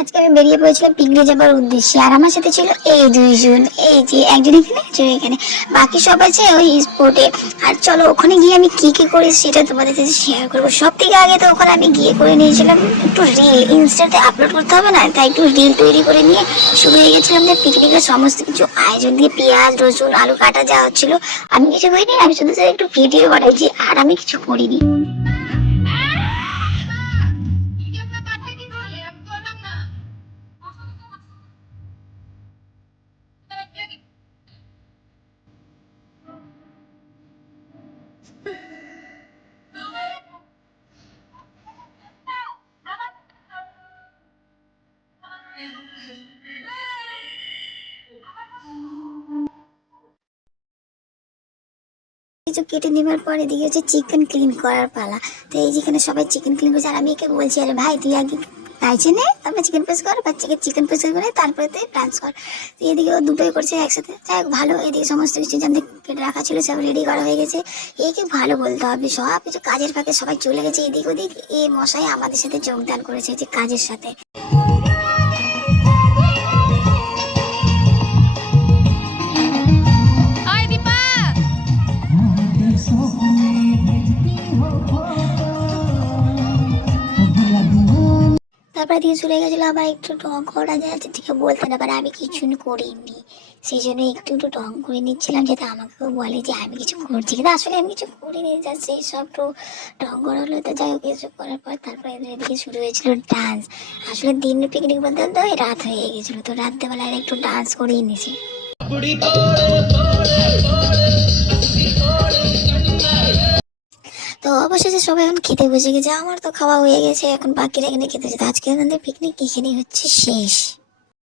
আজকে আমি বেরিয়ে পড়েছিলাম পিকনিক যাবার উদ্দেশ্যে, আর আমার সাথে ছিল এই দুইজন, এই যে একজন এখানে একজন এখানে, বাকি সব আছে ওই স্পটে। আর চলো ওখানে গিয়ে আমি কি কি করি সেটা তোমাদের সাথে শেয়ার করবো। সব থেকে আগে তো ওখানে আমি গিয়ে করে নিয়েছিলাম একটু রিল, ইনস্টাতে আপলোড করতে হবে না, তাই একটু রিল তৈরি করে নিয়ে শুরু হয়ে গেছিলাম যে পিকনিকের সমস্ত কিছু আয়োজন দিয়ে পেঁয়াজ রসুন আলু কাটা যা হচ্ছিল। আমি কিছু করিনি, আমি শুধু একটু ভিডিও বানাইছি আর আমি কিছু করিনি। কিছু কেটে নেবার পরে এদিকে হচ্ছে চিকেন ক্লিন করার পালা। তো এই যেখানে সবাই চিকেন ক্লিন করছে, আর আমি একে বলছি আরে ভাই তুই আগে গাইছে নে, তারপরে চিকেন পিস কর, বাচ্চাকে চিকেন পিস করে তারপরে তুই ডান্স কর। তো এদিকে ও দুটোই করছে একসাথে, যাই হোক ভালো। এদিকে সমস্ত কিছু জানতে কেটে রাখা ছিল সব রেডি করা হয়ে গেছে। একে ভালো বলতে হবে, সব কিছু কাজের ফাঁকে সবাই চলে গেছে এদিক ওদিক। এই মশাই আমাদের সাথে যোগদান করেছে যে কাজের সাথে। তারপরে দিয়ে চলে গেছিলো আবার একটু ঢং করা যাচ্ছে, ঠিক বলতে না পারে আমি কিছু করিনি, সেই জন্য একটু একটু ঢং করে নিচ্ছিলাম যাতে আমাকেও বলে যে আমি কিছু করছি, কিন্তু আসলে আমি কিছু করিনি, জাস্ট এই সব একটু ঢং করা হলো। তো যাই হোক এসব করার পর তারপরে এদিকে শুরু হয়েছিল ডান্স। আসলে দিন পিকনিক বলতে বলতে ওই রাত হয়ে গেছিলো, তো রাত্রেবেলায় একটু ডান্স করিয়ে নিয়েছি। তো অবশেষে সবাই এখন খেতে বসে গেছে, আমার তো খাওয়া হয়ে গেছে, এখন বাকিরা এখানে খেতে হচ্ছে। আজকে আমাদের পিকনিক এখানেই হচ্ছে শেষ।